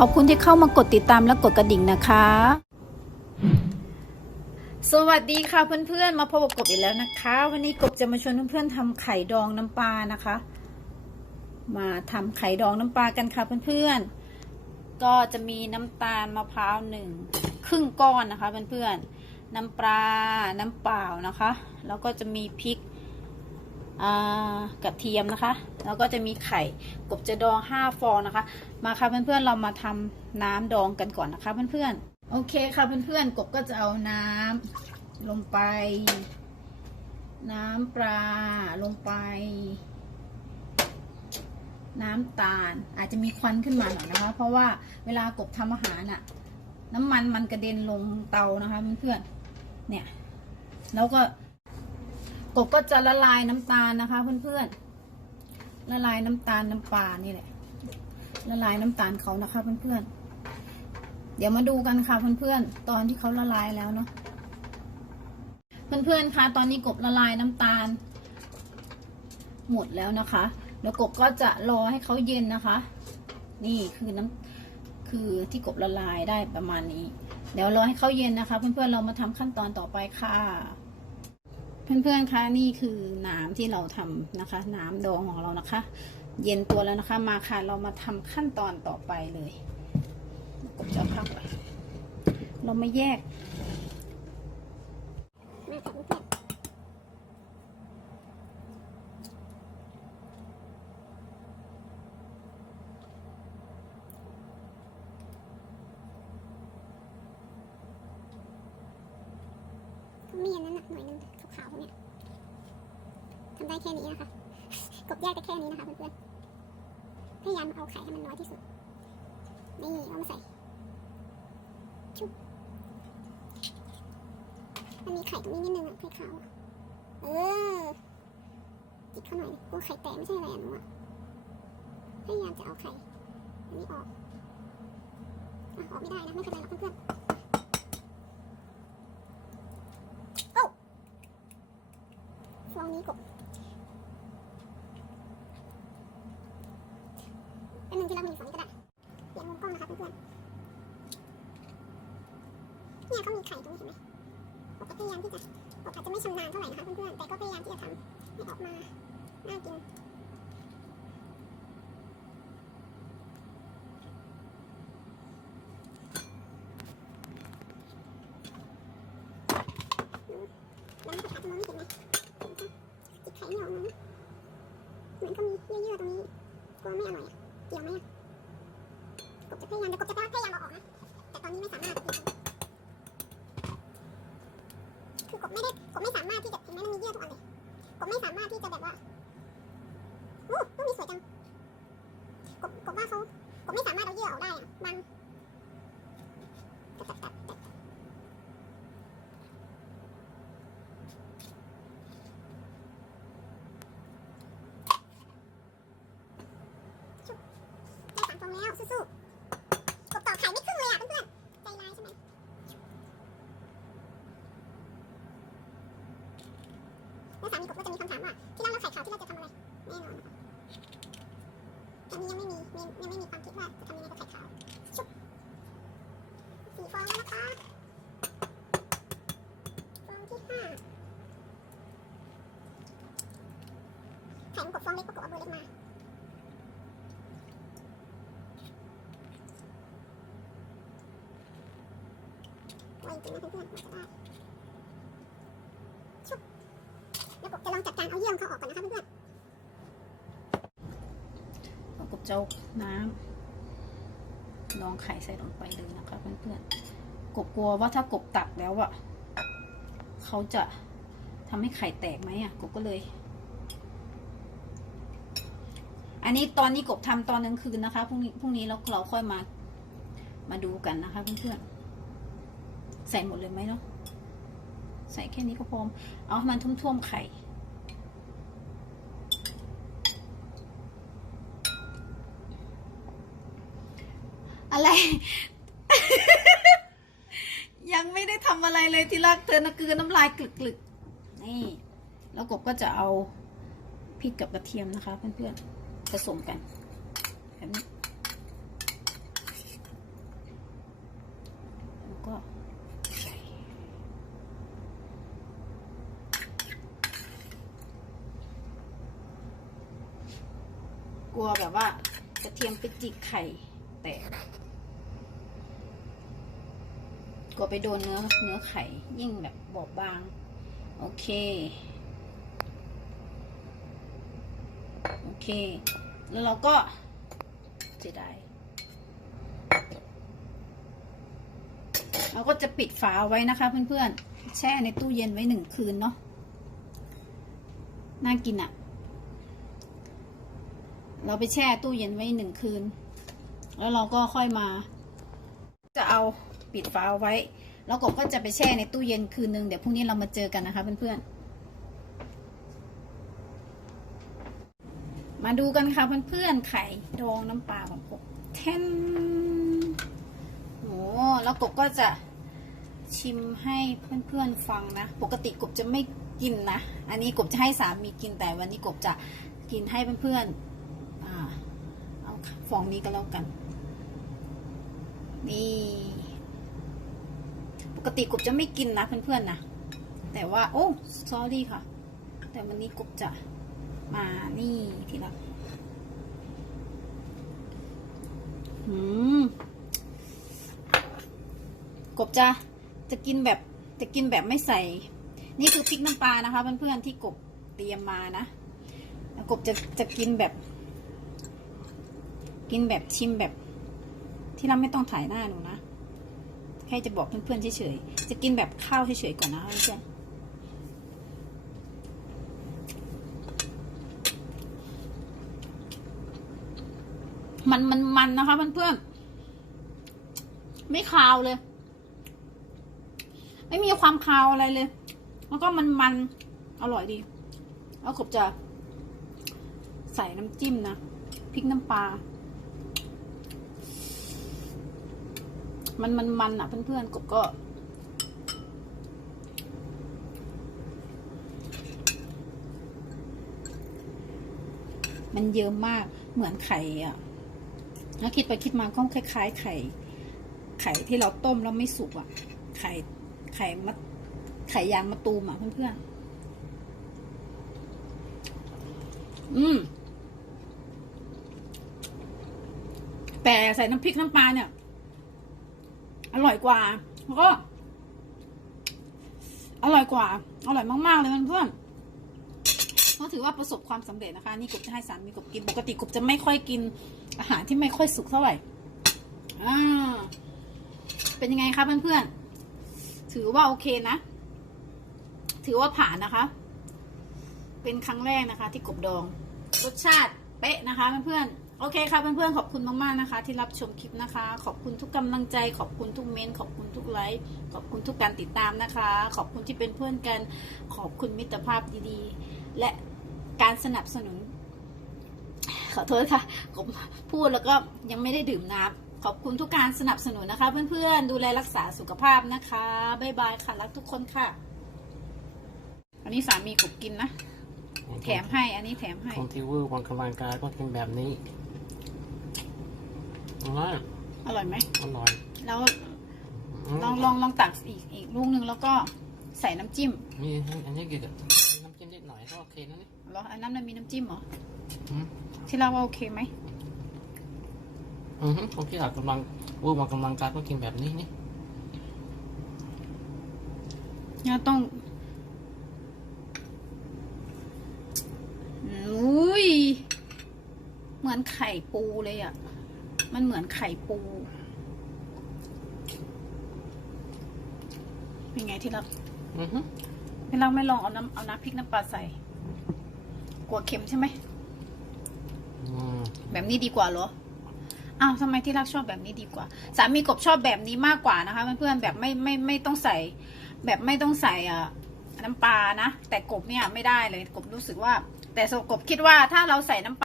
ขอบคุณที่เข้ามากดติดตามและกดกระดิ่งนะคะ สวัสดีค่ะเพื่อนๆ มาพบกับกบอีกแล้วนะคะ วันนี้กบจะมาชวนเพื่อนๆทำไข่ดองน้ำปลานะคะ มาทำไข่ดองน้ำปลากันค่ะเพื่อนๆ ก็จะมีน้ำตาลมะพร้าวหนึ่งครึ่งก้อนนะคะเพื่อนๆ น้ำปลา น้ำเปล่านะคะ แล้วก็จะมีพริก กระเทียมนะคะ แล้วก็จะมีไข่กบจะดอง5ฟองนะคะ มาค่ะเพื่อนๆเรามาทำน้ำดองกันก่อนนะคะเพื่อนๆโอเคค่ะเพื่อนๆกบก็จะเอาน้ำลงไป น้ำปลาลงไป น้ำตาลอาจจะมีควันขึ้นมาหน่อยนะคะ เพราะว่าเวลากบทำอาหารน่ะ น้ำมันมันกระเด็นลงเตานะคะเพื่อนๆเนี่ย แล้วก็ กบก็จะละลายน้ำตาลนะคะ เพื่อนๆ ละลายน้ำตาลน้ำปลานี่แหละ ละลายน้ำตาลเขานะคะ เพื่อนๆ เดี๋ยวมาดูกันค่ะเพื่อนๆ ตอนที่เขาละลายแล้วเนาะ เพื่อนๆ คะ ตอนนี้กบละลายน้ำตาล หมดแล้วนะคะ แล้วกบก็จะรอให้เขาเย็นนะคะ นี่คือน้ำคือที่กบละลายได้ประมาณนี้ เดี๋ยวรอให้เขาเย็นนะคะ เพื่อนๆ เรามาทำขั้นตอนต่อไปค่ะ เพื่อนๆ คะนี่คือน้ำที่เราทำนะคะ น้ำดองของเรานะคะ เย็นตัวแล้วนะคะ มาค่ะ เรามาทำขั้นตอนต่อไปเลยกบจะพักไปเราไม่แยกมาค่ะเพื่อนๆมีอันนั้นหนักหน่อยนึง ขาวๆเนี่ยทำได้แค่นี้นะคะกบแยกได้แค่นี้นะคะเพื่อนๆพยายามเอาไข่ให้มันน้อยที่สุด นี่เอามาใส่ ชุบมันมีไข่ตรงนี้นิดนึงอะไข่ขาวเออจิกเข้าหน่อยกลัวไข่แตกไม่ใช่อะไรอะหนูอะพยายามจะเอาไข่อันนี้ออกอออกไม่ได้นะไม่เป็นไรหรอกเพื่อนๆโอ้ฟอง นี้กบอันหนึ่งที่เรามีฟองนี้ก็ได้เปลี่ยนมุมกล้องนะคะเพื่อนๆเนี่ยเขามีไข่ตรงนี้เห็นไหมผมก็พยายามที่จะผมอาจจะไม่ชำนาญเท่าไหร่นะคะเพื่อนๆแต่ก็พยายามที่จะทำให้ออกมาน่ากิน แล้วมันอาจจะมองไม่เห็นนะจิกไข่ไม่ออกนะเหมือนก็มีเยื่อๆตรงนี้กลัวไม่อร่อยอะ เกี่ยวไหมอะกบจะพยายามแต่กบจะพยายามเอาออกนะ แต่ตอนนี้ไม่สามารถ คือกบไม่ได้กบไม่สามารถที่จะเห็นไหมมันมีเยื่อทุกอันเลยก บไม่สามารถที่จะแบบว่าอู้ลูกนี้สวยจังกบกบว่าเขากบไม่สามารถเอาเยื่อออกได้อะบางตัดตัดตัดตัดชุบได้สามฟองแล้วสู้ๆกบต่อไข่ไม่ครึ่งเลยอะเพื่อนๆใจร้ายใช่ไหม แล้ว สามีกบก็จะมีคำถามว่าที่เราเลือกไข่ขาวที่เราจะทำอะไรแน่นอนนะคะตอนนี้ยังไม่มียังไม่มีความคิดว่าจะทำยังไงกับไข่ขาวชุบสี่ฟองแล้วนะคะฟองที่ห้าไข่มันกบฟองเล็กกว่ากบเอาเบอร์เล็กมาไวจริงนะเพื่อนๆกว่าจะได้ แล้ว การเอาเยื่อของเขาออกก่อนนะคะเพื่อนกบจะเอาน้ำดองไข่ใส่ลงไปเลยนะคะเพื่อนๆกบกลัวว่าถ้ากบตักแล้วอะเขาจะทำให้ไข่แตกไหมอะกบก็เลย อันนี้ตอนนี้กบทำตอนกลางคืนนะคะพรุ่งนี้พรุ่งนี้เราเราค่อยมามาดูกันนะคะเพื่อนๆใส่หมดเลยไหมเนาะใส่แค่นี้ก็พอเอาให้มันท่วมๆไข่ อะไร ยังไม่ได้ทำอะไรเลยที่รักเธอนะคือน้ำลายกลึกๆนี่แล้วกบก็จะเอาพริกกับกระเทียมนะคะ เพื่อนๆผสมกันแบบนี้แล้วก็กลัวแบบว่ากระเทียมไปจิกไข่แตก กลัวไปโดนเนื้อเนื้อไข่ยิ่งแบบบอบบาง โอเค โอเค แล้วเราก็เสียดายเราก็จะปิดฝาไว้นะคะเพื่อนๆ แช่ในตู้เย็นไว้หนึ่งคืนเนาะ น่ากินอะ่ะ เราไปแช่ตู้เย็นไว้หนึ่งคืน แล้วเราก็ค่อยมา จะเอา ปิดฝาเอาไว้ แล้วกบก็จะไปแช่ในตู้เย็นคืนนึง เดี๋ยวพรุ่งนี้เรามาเจอกันนะคะเพื่อนๆ มาดูกันค่ะเพื่อนๆ ไข่ดองน้ำปลาของกบแทนโอ้แล้วกบก็จะชิมให้เพื่อนๆฟังนะ ปกติกบจะไม่กินนะ อันนี้กบจะให้สามีกินแต่วันนี้กบจะกินให้เพื่อนๆ อ่า เอาฟองนี้ก็แล้วกัน นี่ กติกบจะไม่กินนะเพื่อนๆนะ แต่ว่าโอ้ s อรี่ค่ะ แต่วันนี้กบจะมานี่ทีละอืมกบจะจะกินแบบจะกินแบบไม่ใส่ นี่คือพริกน้ำปลานะคะเพื่อนๆที่กบเตรียมมานะกบจะจะกินแบบ กินแบบชิมแบบ ที่เราไม่ต้องถ่ายหน้าหนูนะ แค่จะบอกเพื่อนๆเฉยๆจะกินแบบข้าวเฉยๆก่อนนะเพื่อนๆมันมันมันนะคะเพื่อนๆไม่คาวเลย ไม่มีความคาวอะไรเลย แล้วก็มันมันอร่อยดีแล้วกบจะใส่น้ำจิ้มนะพริกน้ำปลา มันมันมันอะเพื่อนๆกบก็มันเยอะมากเหมือนไข่อะแล้วคิดไปคิดมาก็คล้าย ๆ ไข่ ไข่ที่เราต้มแล้วไม่สุกอะ ไข่ไข่มะไข่ยางมะตูมอะเพื่อนๆ อืม แต่ใส่น้ำพริกน้ำปลาเนี่ย อร่อยกว่า แล้วก็ อร่อยกว่า อร่อยมากๆเลยเพื่อนๆก็ถือว่าประสบความสำเร็จนะคะ นี่กบจะให้สามีกบกิน ปกติกบจะไม่ค่อยกิน อาหารที่ไม่ค่อยสุกเท่าไหร่อ่าเป็นยังไงคะเพื่อนๆ ถือว่าโอเคนะ ถือว่าผ่านนะคะ เป็นครั้งแรกนะคะ ที่กบดอง รสชาติเป๊ะนะคะเพื่อนๆ โอเคค่ะเพื่อนๆขอบคุณมากๆนะคะ ที่รับชมคลิปนะคะ ขอบคุณทุกกำลังใจขอบคุณทุกเมนต์ขอบคุณทุกไลค์ขอบคุณทุกการติดตามนะคะ ขอบคุณที่เป็นเพื่อนกัน ขอบคุณมิตรภาพดีๆ และการสนับสนุน ขอโทษค่ะผมพูดแล้วก็ยังไม่ได้ดื่มน้ำขอบคุณทุกการสนับสนุนนะคะ เพื่อนๆดูแลรักษาสุขภาพนะคะบ๊ายบายค่ะรักทุกคนค่ะ อันนี้สามีกบกินนะ แถมให้อันนี้แถมให้ คนที่เวอร์วันกำลังกายก็กินแบบนี้ อร่อยอร่อยไหมอร่อย แล้วอืมลองลองลองตักอีกอีกลูกหนึ่งแล้วก็ใส่น้ำจิ้มมีอันนี้กินกับน้ำจิ้มนิดหน่อยก็โอเคนะนี่เหรออันนั้นมันมีน้ำจิ้มเหรออืมที่เราว่าโอเคไหมอือฮึคนที่อยากกำลังเวอร์วันกำลังกายก็กินแบบนี้นี่เราต้องอุ้ยเหมือนไข่ปูเลยอะ่ะ มันเหมือนไข่ปู เป็นไงที่เราอือฮึที่เราไม่ลองเอาน้ำเอาน้ำพริกน้ำปลาใส่ กลัวเค็มใช่ไหมอืมแบบนี้ดีกว่าเหรอ อ้าวทำไมที่รักชอบแบบนี้ดีกว่า สามีกบชอบแบบนี้มากกว่านะคะเพื่อนๆแบบไม่ไม่ไม่ต้องใส่ แบบไม่ต้องใส่อะน้ำปลานะ แต่กบเนี่ยไม่ได้เลยกบรู้สึกว่า แต่กบคิดว่าถ้าเราใส่น้ำปลา